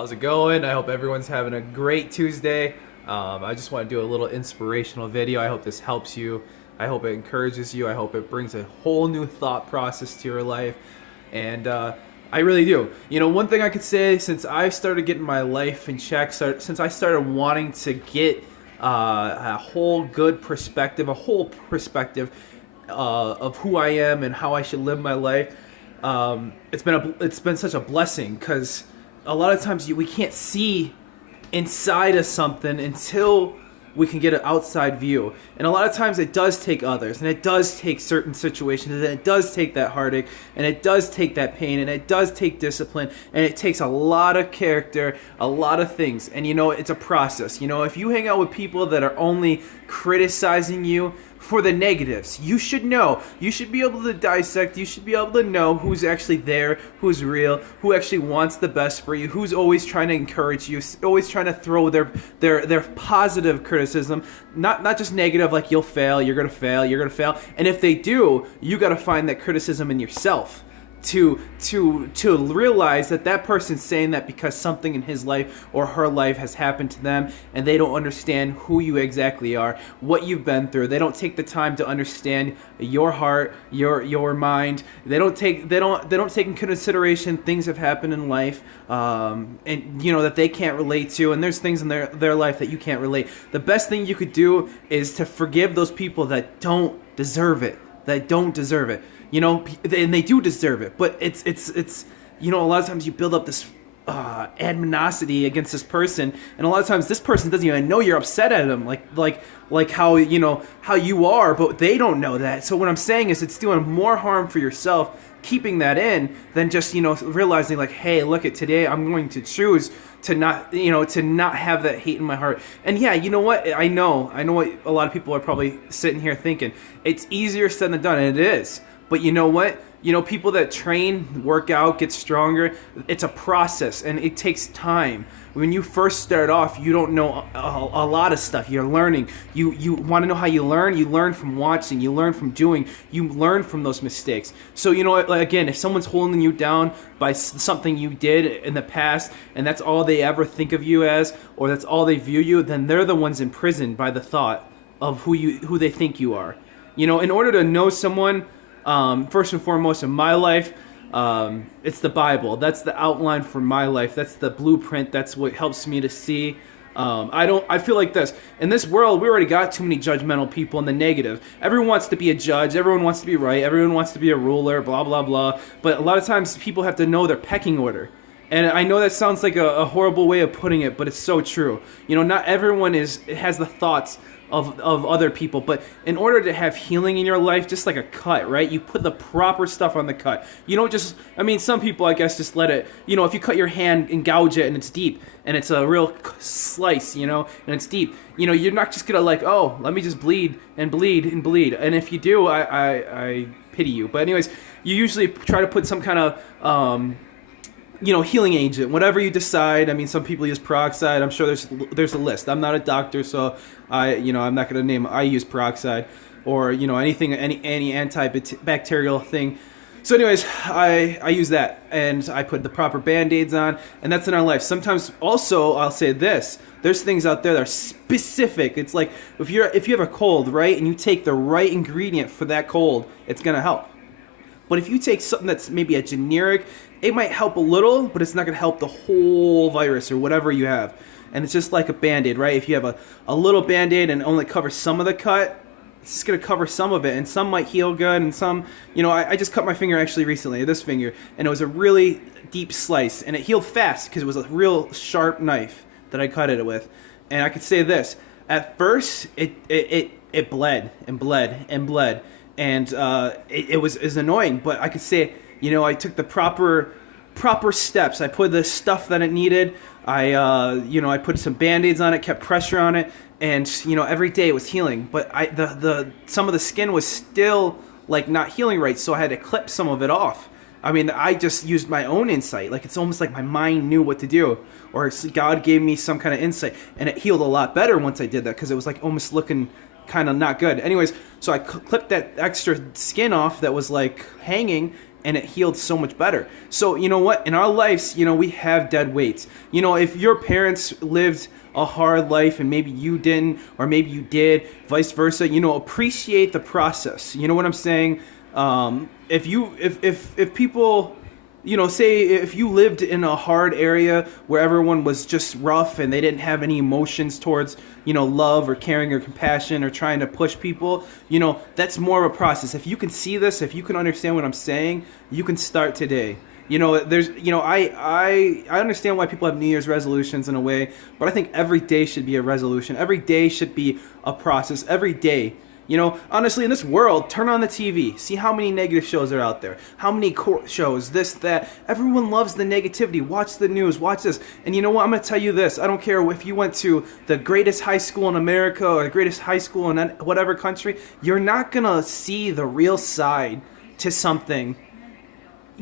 How's it going? I hope everyone's having a great Tuesday. I just want to do a little inspirational video. I hope this helps you. I hope it encourages you. I hope it brings a whole new thought process to your life. And I really do. You know, one thing I could say since I've started getting my life in check, since I started wanting to get a whole perspective of who I am and how I should live my life, it's been such a blessing because a lot of times we can't see inside of something until we can get an outside view. And a lot of times it does take others, and it does take certain situations, and it does take that heartache, and it does take that pain, and it does take discipline, and it takes a lot of character, a lot of things. And you know, it's a process. You know, if you hang out with people that are only criticizing you for the negatives, you should know. You should be able to dissect. You should be able to know who's actually there, who's real, who actually wants the best for you, who's always trying to encourage you, always trying to throw their positive criticism, not just negative like you'll fail, you're gonna fail, you're gonna fail. And if they do, you gotta find that criticism in yourself to realize that person's saying that because something in his life or her life has happened to them, and they don't understand who you exactly are, what you've been through. They don't take the time to understand your heart, your mind. They don't take in consideration things that have happened in life, and you know that they can't relate to. And there's things in their life that you can't relate. The best thing you could do is to forgive those people that don't deserve it. You know, and they do deserve it, but it's you know, a lot of times you build up this animosity against this person, and a lot of times this person doesn't even know you're upset at them, like how, you know, how you are, but they don't know that. So what I'm saying is, it's doing more harm for yourself keeping that in than just, you know, realizing like, hey, look, at today I'm going to choose to not have that hate in my heart. And yeah, you know what, I know what a lot of people are probably sitting here thinking. It's easier said than done, and it is. But you know what? You know, people that train, work out, get stronger, it's a process, and it takes time. When you first start off, you don't know a lot of stuff. You're learning. You want to know how you learn from watching, you learn from doing, you learn from those mistakes. So, you know, like, again, if someone's holding you down by something you did in the past, and that's all they ever think of you as, or that's all they view you, then they're the ones imprisoned by the thought of who they think you are. You know, in order to know someone, first and foremost in my life, it's the Bible. That's the outline for my life. That's the blueprint. That's what helps me to see. I feel like this. In this world, we already got too many judgmental people in the negative. Everyone wants to be a judge. Everyone wants to be right. Everyone wants to be a ruler, blah, blah, blah. But a lot of times people have to know their pecking order. And I know that sounds like a horrible way of putting it, but it's so true. You know, not everyone has the thoughts of other people, but in order to have healing in your life, just like a cut, right? You put the proper stuff on the cut. You don't just, I mean, some people, I guess, just let it, you know, if you cut your hand and gouge it and it's deep and it's a real slice, you know, and it's deep, you know, you're not just gonna like, oh, let me just bleed and bleed and bleed. And if you do, I pity you. But anyways, you usually try to put some kind of, you know, healing agent, whatever you decide. I mean, some people use peroxide. I'm sure there's a list. I'm not a doctor, so I'm not going to name. I use peroxide, or, you know, any antibacterial thing. So anyways, I use that, and I put the proper band-aids on, and that's in our life. Sometimes also, I'll say this, there's things out there that are specific. It's like if you have a cold, right, and you take the right ingredient for that cold, it's going to help. But if you take something that's maybe a generic, it might help a little, but it's not going to help the whole virus or whatever you have. And it's just like a Band-Aid, right? If you have a little Band-Aid and only covers some of the cut, it's just going to cover some of it. And some might heal good, and some, you know, I just cut my finger actually recently, this finger, and it was a really deep slice. And it healed fast because it was a real sharp knife that I cut it with. And I could say this, at first, it bled and bled and bled. And it was annoying, but I could say, you know, I took the proper steps. I put the stuff that it needed. I put some Band-Aids on it, kept pressure on it, and, you know, every day it was healing. But some of the skin was still like not healing right, so I had to clip some of it off. I mean, I just used my own insight. Like, it's almost like my mind knew what to do, or God gave me some kind of insight, and it healed a lot better once I did that, because it was like almost looking kind of not good. Anyways, so I clipped that extra skin off that was like hanging, and it healed so much better. So you know what? In our lives, you know, we have dead weights. You know, if your parents lived a hard life and maybe you didn't, or maybe you did, vice versa, you know, appreciate the process. You know what I'm saying? If people, you know, say if you lived in a hard area where everyone was just rough and they didn't have any emotions towards, you know, love or caring or compassion or trying to push people, you know, that's more of a process. If you can see this, if you can understand what I'm saying, you can start today. You know, there's, you know, I understand why people have New Year's resolutions in a way, but I think every day should be a resolution. Every day should be a process. Every day. You know, honestly, in this world, turn on the TV. See how many negative shows are out there. How many court shows, this, that. Everyone loves the negativity. Watch the news. Watch this. And you know what? I'm going to tell you this. I don't care if you went to the greatest high school in America or the greatest high school in whatever country. You're not going to see the real side to something,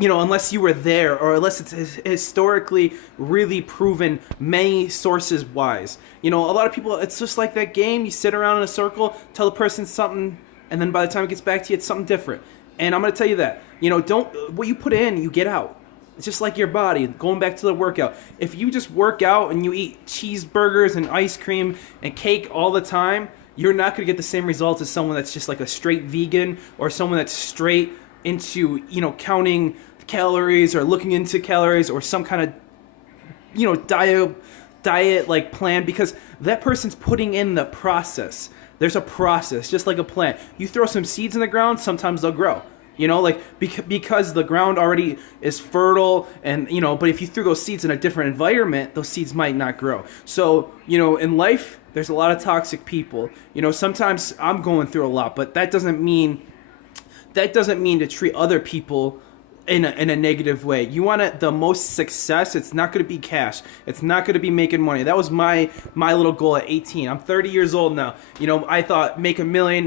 you know, unless you were there, or unless it's historically really proven many sources wise. You know, a lot of people, it's just like that game. You sit around in a circle, tell the person something, and then by the time it gets back to you, it's something different. And I'm going to tell you that, you know, what you put in, you get out. It's just like your body, going back to the workout. If you just work out and you eat cheeseburgers and ice cream and cake all the time, you're not going to get the same results as someone that's just like a straight vegan, or someone that's straight into, you know, counting calories or looking into calories, or some kind of, you know, diet like plan, because that person's putting in the process. There's a process, just like a plant. You throw some seeds in the ground, sometimes they'll grow. You know, like because the ground already is fertile, and you know, but if you threw those seeds in a different environment, those seeds might not grow. So, you know, in life, there's a lot of toxic people. You know, sometimes I'm going through a lot, but that doesn't mean to treat other people in a negative way. You want the most success. It's not going to be cash. It's not going to be making money. That was my little goal at 18. I'm 30 years old now. You know, I thought make money.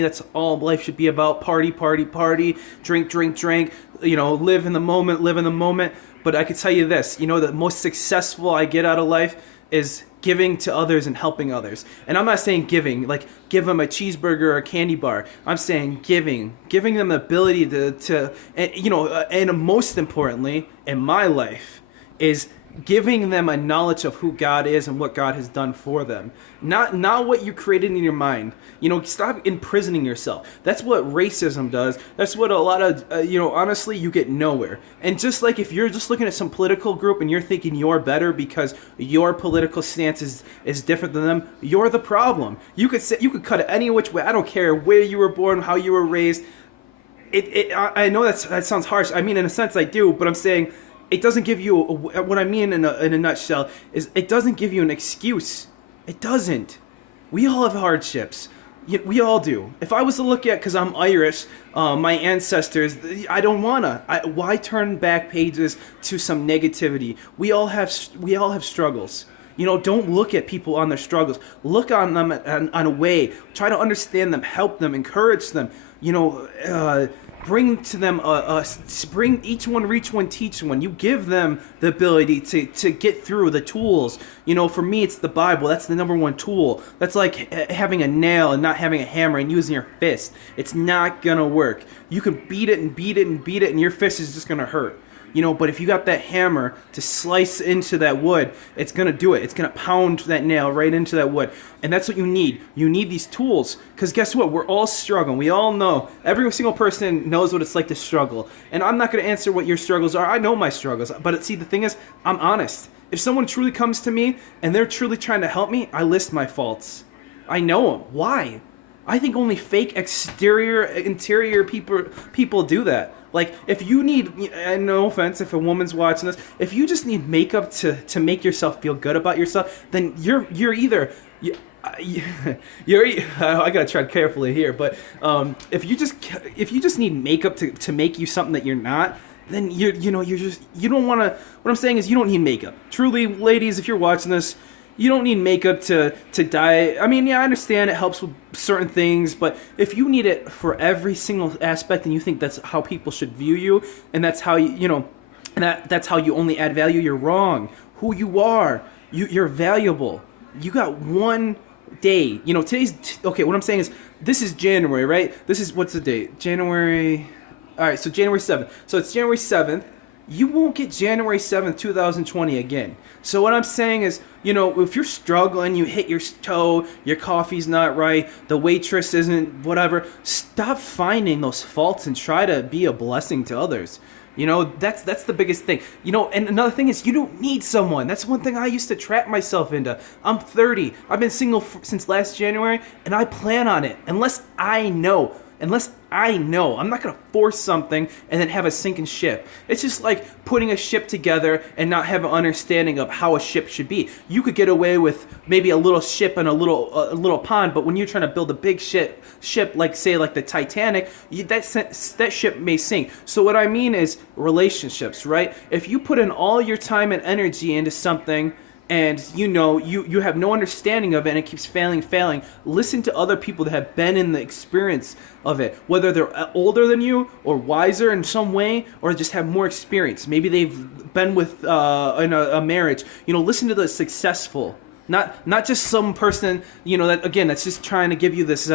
That's all life should be about. Party, drink. You know, live in the moment. But I could tell you this, you know, the most successful I get out of life is giving to others and helping others. And I'm not saying giving, like give them a cheeseburger or a candy bar. I'm saying giving them the ability to you know, and most importantly in my life is giving them a knowledge of who God is and what God has done for them. Not what you created in your mind. You know, stop imprisoning yourself. That's what racism does. That's what a lot of, you know, honestly, you get nowhere. And just like if you're just looking at some political group and you're thinking you're better because your political stance is different than them, you're the problem. You could cut it any which way. I don't care where you were born, how you were raised. I know that sounds harsh. I mean, in a sense I do, but I'm saying it doesn't give you, what I mean in a nutshell is it doesn't give you an excuse. It doesn't. We all have hardships. We all do. If I was to look at, because I'm Irish, my ancestors, I don't wanna. Why turn back pages to some negativity? We all have struggles. You know, don't look at people on their struggles. Look on them on a way. Try to understand them, help them, encourage them. You know, bring to them bring each one, reach one, teach one. You give them the ability to get through the tools. You know, for me, it's the Bible. That's the number one tool. That's like having a nail and not having a hammer and using your fist. It's not gonna work. You can beat it and beat it and beat it, and your fist is just gonna hurt. You know, but if you got that hammer to slice into that wood, it's going to do it. It's going to pound that nail right into that wood. And that's what you need. You need these tools. Because guess what? We're all struggling. We all know. Every single person knows what it's like to struggle. And I'm not going to answer what your struggles are. I know my struggles. But see, the thing is, I'm honest. If someone truly comes to me and they're truly trying to help me, I list my faults. I know them. Why? I think only fake interior people do that. Like, if you need, and no offense if a woman's watching this, if you just need makeup to make yourself feel good about yourself, then you're either, I gotta tread carefully here, but if you just need makeup to make you something that you're not, then you don't want to. What I'm saying is, you don't need makeup. Truly, ladies, if you're watching this, you don't need makeup to diet. I mean, yeah, I understand it helps with certain things, but if you need it for every single aspect and you think that's how people should view you, and that's how that's how you only add value, you're wrong. Who you are, you're valuable. You got one day. You know, today's okay. What I'm saying is, this is January, right? This is, what's the date? January. All right, so January 7th. So it's January 7th. You won't get January 7th, 2020 again. So what I'm saying is, if you're struggling, you hit your toe, your coffee's not right, the waitress isn't whatever, stop finding those faults and try to be a blessing to others. That's the biggest thing. And another thing is, you don't need someone. That's one thing I used to trap myself into. I'm 30. I've been single since last January, and I plan on it. Unless I know. I'm not going to force something and then have a sinking ship. It's just like putting a ship together and not have an understanding of how a ship should be. You could get away with maybe a little ship in a little pond, but when you're trying to build a big ship like say like the Titanic, that ship may sink. So what I mean is relationships, right? If you put in all your time and energy into something, and you have no understanding of it, and it keeps failing, listen to other people that have been in the experience of it, whether they're older than you or wiser in some way, or just have more experience. Maybe they've been with in a marriage. Listen to the successful, not just some person that's just trying to give you this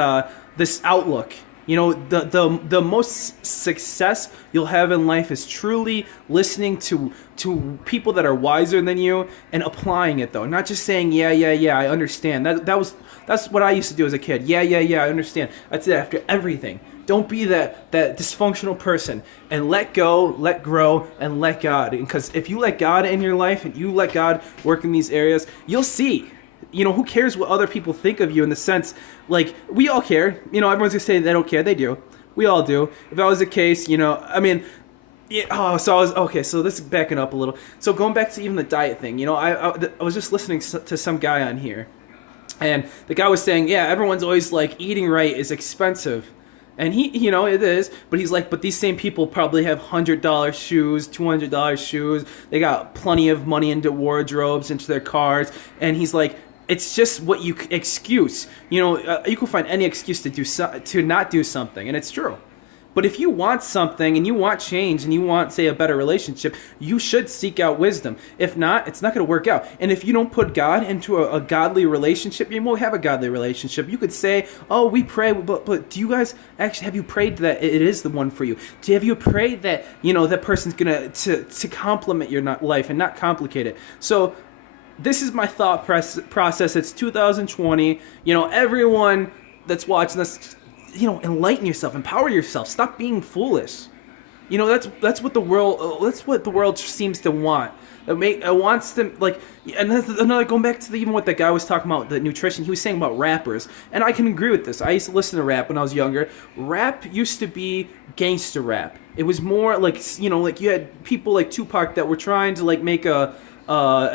outlook. The most success you'll have in life is truly listening to people that are wiser than you and applying it, though. Not just saying, yeah, I understand. That's what I used to do as a kid. Yeah, I understand. That's it after everything. Don't be that dysfunctional person, and let go, let grow, and let God. Because if you let God in your life and you let God work in these areas, you'll see. Who cares what other people think of you, in the sense, like, we all care. Everyone's gonna say they don't care. They do. We all do. If that was the case, so this is backing up a little. So going back to even the diet thing, I was just listening to some guy on here, and the guy was saying, yeah, everyone's always like, eating right is expensive. And he, it is, but he's like, but these same people probably have $100 shoes, $200 shoes. They got plenty of money into wardrobes, into their cars. And he's like, it's just what you excuse. You can find any excuse to not do something, and it's true. But if you want something and you want change and you want, say, a better relationship, you should seek out wisdom. If not, it's not going to work out. And if you don't put God into a godly relationship, you won't have a godly relationship. You could say, oh, we pray, but do you guys actually, have you prayed that it is the one for you? Have you prayed that, that person's going to complement your life and not complicate it? So this is my thought process. It's 2020. Everyone that's watching this, enlighten yourself, empower yourself, stop being foolish. That's what the world seems to want. It wants them, like, and that's another, going back to even what the guy was talking about, the nutrition. He was saying about rappers, and I can agree with this. I used to listen to rap when I was younger. Rap used to be gangster rap. It was more like, like you had people like Tupac that were trying to like make a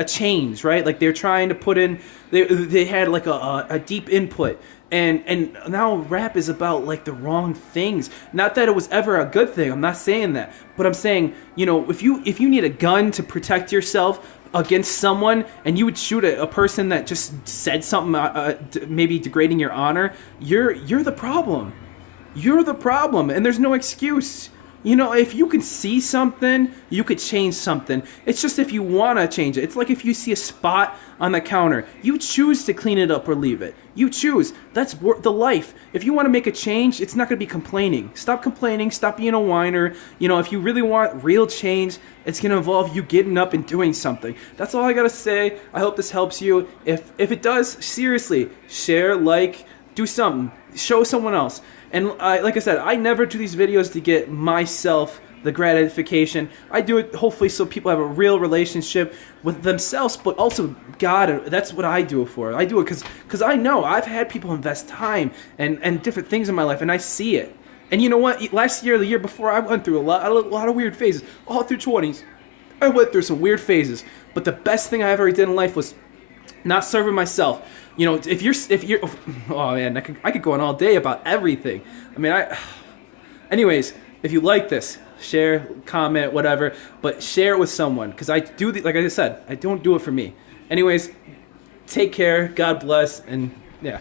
change, right? Like they're trying to put in, they had like a deep input. And now rap is about like the wrong things. Not that it was ever a good thing. I'm not saying that. But I'm saying, if you need a gun to protect yourself against someone, and you would shoot a person that just said something maybe degrading your honor, you're the problem. You're the problem, and there's no excuse. If you can see something, you could change something. It's just if you want to change it. It's like if you see a spot on the counter, you choose to clean it up or leave it. You choose. That's the life. If you want to make a change, it's not going to be complaining. Stop complaining. Stop being a whiner. If you really want real change, it's going to involve you getting up and doing something. That's all I got to say. I hope this helps you. If it does, seriously, share, like, do something. Show someone else. And like I said, I never do these videos to get myself the gratification. I do it hopefully so people have a real relationship with themselves, but also God. That's what I do it for. I do it because I know I've had people invest time and different things in my life, and I see it. And you know what? Last year, the year before, I went through a lot of weird phases. All through 20s, I went through some weird phases. But the best thing I ever did in life was not serving myself. If you're, oh man, I could go on all day about everything. Anyways, if you like this, share, comment, whatever, but share it with someone, because I do, like I said, I don't do it for me. Anyways, take care, God bless, and yeah.